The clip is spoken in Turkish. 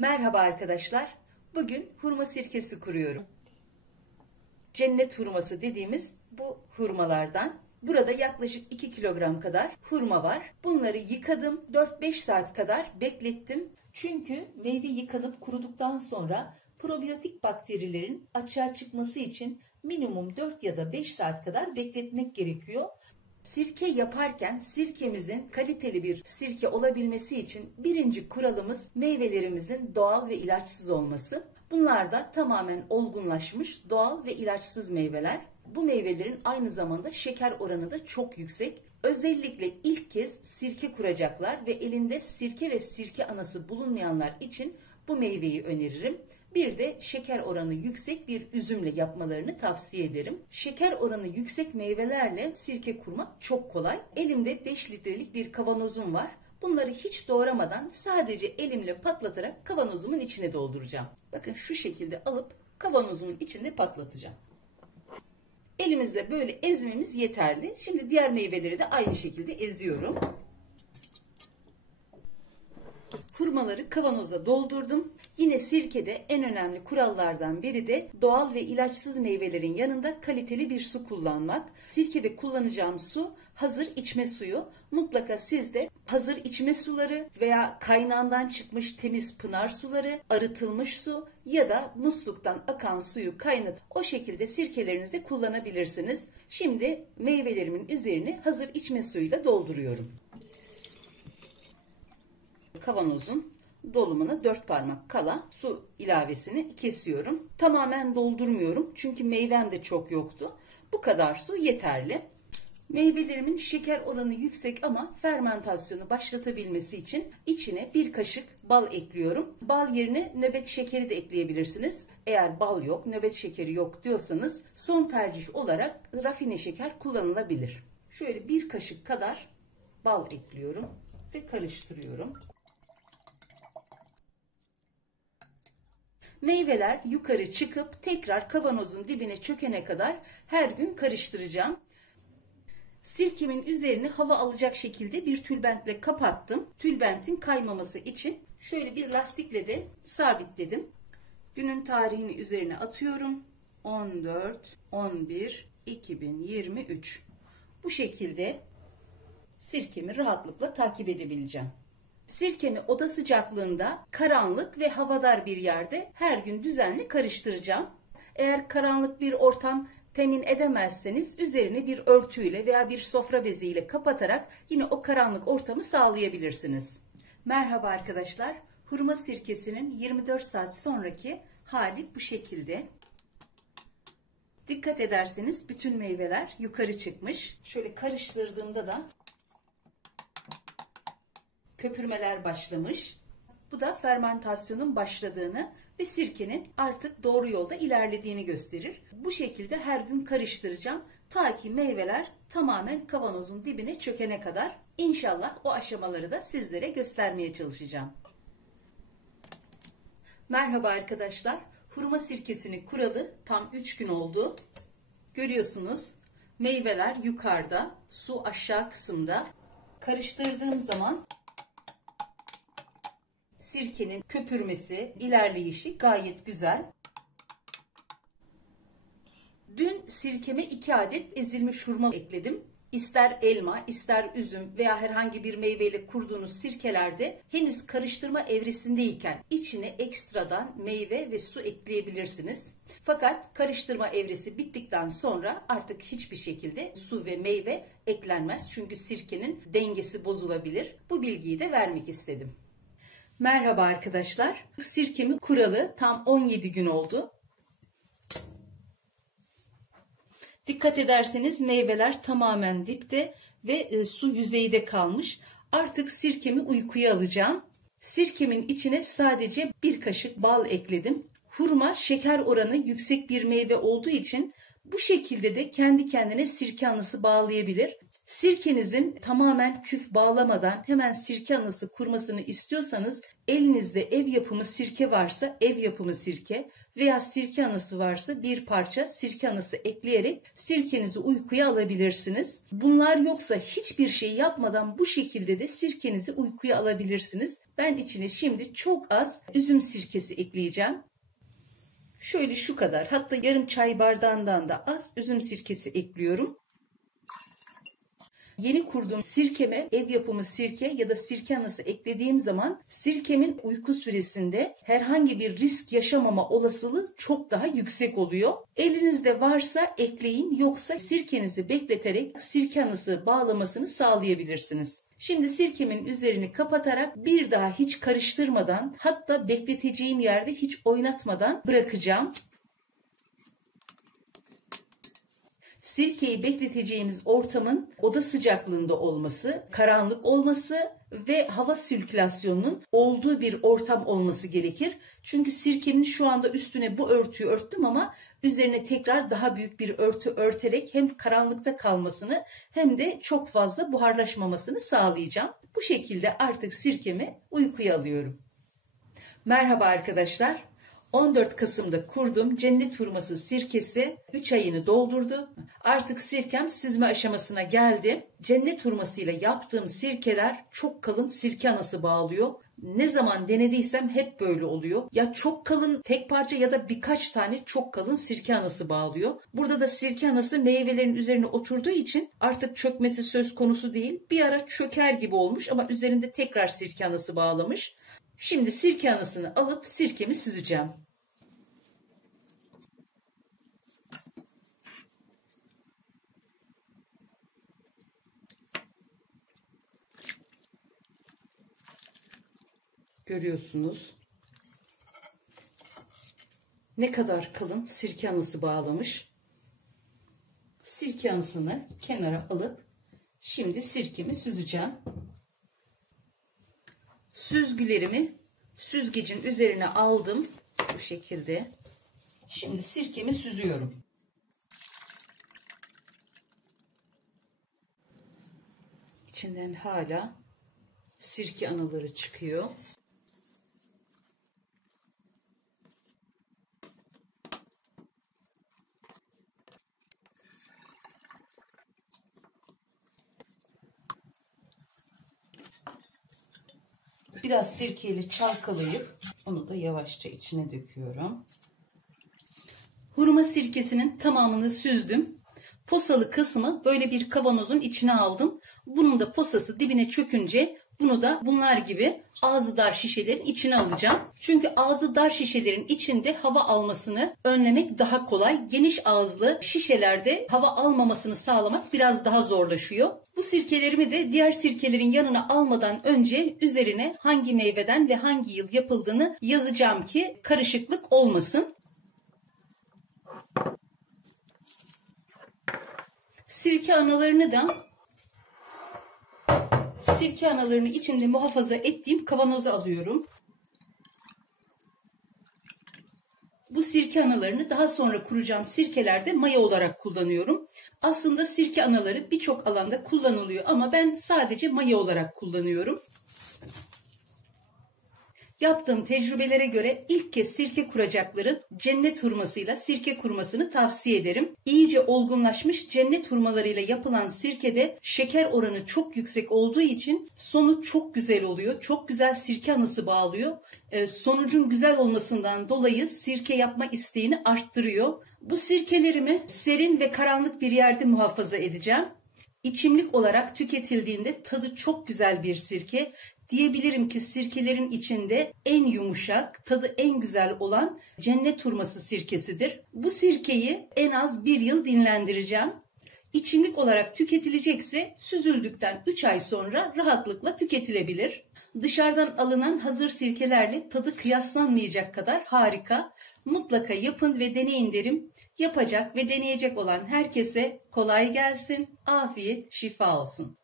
Merhaba arkadaşlar. Bugün hurma sirkesi kuruyorum. Cennet hurması dediğimiz bu hurmalardan. Burada yaklaşık 2 kilogram kadar hurma var. Bunları yıkadım. 4-5 saat kadar beklettim. Çünkü meyve yıkanıp kuruduktan sonra probiyotik bakterilerin açığa çıkması için minimum 4 ya da 5 saat kadar bekletmek gerekiyor. Sirke yaparken sirkemizin kaliteli bir sirke olabilmesi için birinci kuralımız meyvelerimizin doğal ve ilaçsız olması. Bunlar da tamamen olgunlaşmış doğal ve ilaçsız meyveler. Bu meyvelerin aynı zamanda şeker oranı da çok yüksek. Özellikle ilk kez sirke kuracaklar ve elinde sirke ve sirke anası bulunmayanlar için bu meyveyi öneririm. Bir de şeker oranı yüksek bir üzümle yapmalarını tavsiye ederim. Şeker oranı yüksek meyvelerle sirke kurmak çok kolay. Elimde 5 litrelik bir kavanozum var. Bunları hiç doğramadan sadece elimle patlatarak kavanozumun içine dolduracağım. Bakın şu şekilde alıp kavanozumun içinde patlatacağım. Elimizde böyle ezmemiz yeterli. Şimdi diğer meyveleri de aynı şekilde eziyorum. Hurmaları kavanoza doldurdum. Yine sirkede en önemli kurallardan biri de doğal ve ilaçsız meyvelerin yanında kaliteli bir su kullanmak. Sirkede kullanacağım su hazır içme suyu. Mutlaka siz de hazır içme suları veya kaynağından çıkmış temiz pınar suları, arıtılmış su ya da musluktan akan suyu kaynatıp o şekilde sirkelerinizde kullanabilirsiniz. Şimdi meyvelerimin üzerine hazır içme suyuyla dolduruyorum. Kavanozun dolumuna 4 parmak kala su ilavesini kesiyorum. Tamamen doldurmuyorum çünkü meyvem de çok yoktu. Bu kadar su yeterli. Meyvelerimin şeker oranı yüksek ama fermentasyonu başlatabilmesi için içine 1 kaşık bal ekliyorum. Bal yerine nöbet şekeri de ekleyebilirsiniz. Eğer bal yok, nöbet şekeri yok diyorsanız son tercih olarak rafine şeker kullanılabilir. Şöyle 1 kaşık kadar bal ekliyorum ve karıştırıyorum. Meyveler yukarı çıkıp tekrar kavanozun dibine çökene kadar her gün karıştıracağım. Sirkemin üzerini hava alacak şekilde bir tülbentle kapattım. Tülbentin kaymaması için şöyle bir lastikle de sabitledim. Günün tarihini üzerine atıyorum. 14-11-2023. Bu şekilde sirkemi rahatlıkla takip edebileceğim. Sirkemi oda sıcaklığında karanlık ve havadar bir yerde her gün düzenli karıştıracağım. Eğer karanlık bir ortam temin edemezseniz üzerine bir örtüyle veya bir sofra beziyle kapatarak yine o karanlık ortamı sağlayabilirsiniz. Merhaba arkadaşlar. Hurma sirkesinin 24 saat sonraki hali bu şekilde. Dikkat ederseniz bütün meyveler yukarı çıkmış. Şöyle karıştırdığımda da köpürmeler başlamış. Bu da fermentasyonun başladığını ve sirkenin artık doğru yolda ilerlediğini gösterir. Bu şekilde her gün karıştıracağım. Ta ki meyveler tamamen kavanozun dibine çökene kadar. İnşallah o aşamaları da sizlere göstermeye çalışacağım. Merhaba arkadaşlar. Hurma sirkesini kuralı tam 3 gün oldu. Görüyorsunuz meyveler yukarıda, su aşağı kısımda. Karıştırdığım zaman sirkenin köpürmesi, ilerleyişi gayet güzel. Dün sirkeme 2 adet ezilmiş hurma ekledim. İster elma, ister üzüm veya herhangi bir meyveyle kurduğunuz sirkelerde henüz karıştırma evresindeyken içine ekstradan meyve ve su ekleyebilirsiniz. Fakat karıştırma evresi bittikten sonra artık hiçbir şekilde su ve meyve eklenmez. Çünkü sirkenin dengesi bozulabilir. Bu bilgiyi de vermek istedim. Merhaba arkadaşlar. Sirkemi kuralı tam 17 gün oldu. Dikkat ederseniz meyveler tamamen dipte ve su yüzeyde kalmış. Artık sirkemi uykuya alacağım. Sirkemin içine sadece 1 kaşık bal ekledim. Hurma şeker oranı yüksek bir meyve olduğu için bu şekilde de kendi kendine sirke anısı bağlayabilir. Sirkenizin tamamen küf bağlamadan hemen sirke anası kurmasını istiyorsanız elinizde ev yapımı sirke varsa ev yapımı sirke veya sirke anası varsa bir parça sirke anası ekleyerek sirkenizi uykuya alabilirsiniz. Bunlar yoksa hiçbir şey yapmadan bu şekilde de sirkenizi uykuya alabilirsiniz. Ben içine şimdi çok az üzüm sirkesi ekleyeceğim. Şöyle şu kadar, hatta yarım çay bardağından da az üzüm sirkesi ekliyorum. Yeni kurduğum sirkeme ev yapımı sirke ya da sirke anası eklediğim zaman sirkemin uyku süresinde herhangi bir risk yaşamama olasılığı çok daha yüksek oluyor. Elinizde varsa ekleyin, yoksa sirkenizi bekleterek sirke anası bağlamasını sağlayabilirsiniz. Şimdi sirkemin üzerini kapatarak bir daha hiç karıştırmadan, hatta bekleteceğim yerde hiç oynatmadan bırakacağım. Sirkeyi bekleteceğimiz ortamın oda sıcaklığında olması, karanlık olması ve hava sirkülasyonunun olduğu bir ortam olması gerekir. Çünkü sirkenin şu anda üstüne bu örtüyü örttüm ama üzerine tekrar daha büyük bir örtü örterek hem karanlıkta kalmasını hem de çok fazla buharlaşmamasını sağlayacağım. Bu şekilde artık sirkemi uykuya alıyorum. Merhaba arkadaşlar. 14 Kasım'da kurduğum cennet hurması sirkesi 3 ayını doldurdu. Artık sirkem süzme aşamasına geldi. Cennet hurmasıyla yaptığım sirkeler çok kalın sirke anası bağlıyor. Ne zaman denediysem hep böyle oluyor. Ya çok kalın tek parça ya da birkaç tane çok kalın sirke anası bağlıyor. Burada da sirke anası meyvelerin üzerine oturduğu için artık çökmesi söz konusu değil. Bir ara çöker gibi olmuş ama üzerinde tekrar sirke anası bağlamış. Şimdi sirke anasını alıp sirkemi süzeceğim. Görüyorsunuz ne kadar kalın sirke anası bağlamış. Sirke anasını kenara alıp şimdi sirkemi süzeceğim. Süzgülerimi süzgecin üzerine aldım bu şekilde. Şimdi sirkemi süzüyorum. İçinden hala sirke anaları çıkıyor. Biraz sirkeyle çalkalayıp onu da yavaşça içine döküyorum. Hurma sirkesinin tamamını süzdüm. Posalı kısmı böyle bir kavanozun içine aldım. Bunun da posası dibine çökünce bunu da bunlar gibi ağzı dar şişelerin içine alacağım. Çünkü ağzı dar şişelerin içinde hava almasını önlemek daha kolay. Geniş ağızlı şişelerde hava almamasını sağlamak biraz daha zorlaşıyor. Bu sirkelerimi de diğer sirkelerin yanına almadan önce üzerine hangi meyveden ve hangi yıl yapıldığını yazacağım ki karışıklık olmasın. Sirke analarını içinde muhafaza ettiğim kavanoza alıyorum. Bu sirke analarını daha sonra kuracağım sirkelerde maya olarak kullanıyorum. Aslında sirke anaları birçok alanda kullanılıyor ama ben sadece maya olarak kullanıyorum. Yaptığım tecrübelere göre ilk kez sirke kuracakların cennet hurmasıyla sirke kurmasını tavsiye ederim. İyice olgunlaşmış cennet hurmalarıyla yapılan sirkede şeker oranı çok yüksek olduğu için sonuç çok güzel oluyor. Çok güzel sirke anası bağlıyor. Sonucun güzel olmasından dolayı sirke yapma isteğini arttırıyor. Bu sirkelerimi serin ve karanlık bir yerde muhafaza edeceğim. İçimlik olarak tüketildiğinde tadı çok güzel bir sirke. Diyebilirim ki sirkelerin içinde en yumuşak, tadı en güzel olan cennet hurması sirkesidir. Bu sirkeyi en az 1 yıl dinlendireceğim. İçimlik olarak tüketilecekse süzüldükten 3 ay sonra rahatlıkla tüketilebilir. Dışarıdan alınan hazır sirkelerle tadı kıyaslanmayacak kadar harika. Mutlaka yapın ve deneyin derim. Yapacak ve deneyecek olan herkese kolay gelsin, afiyet, şifa olsun.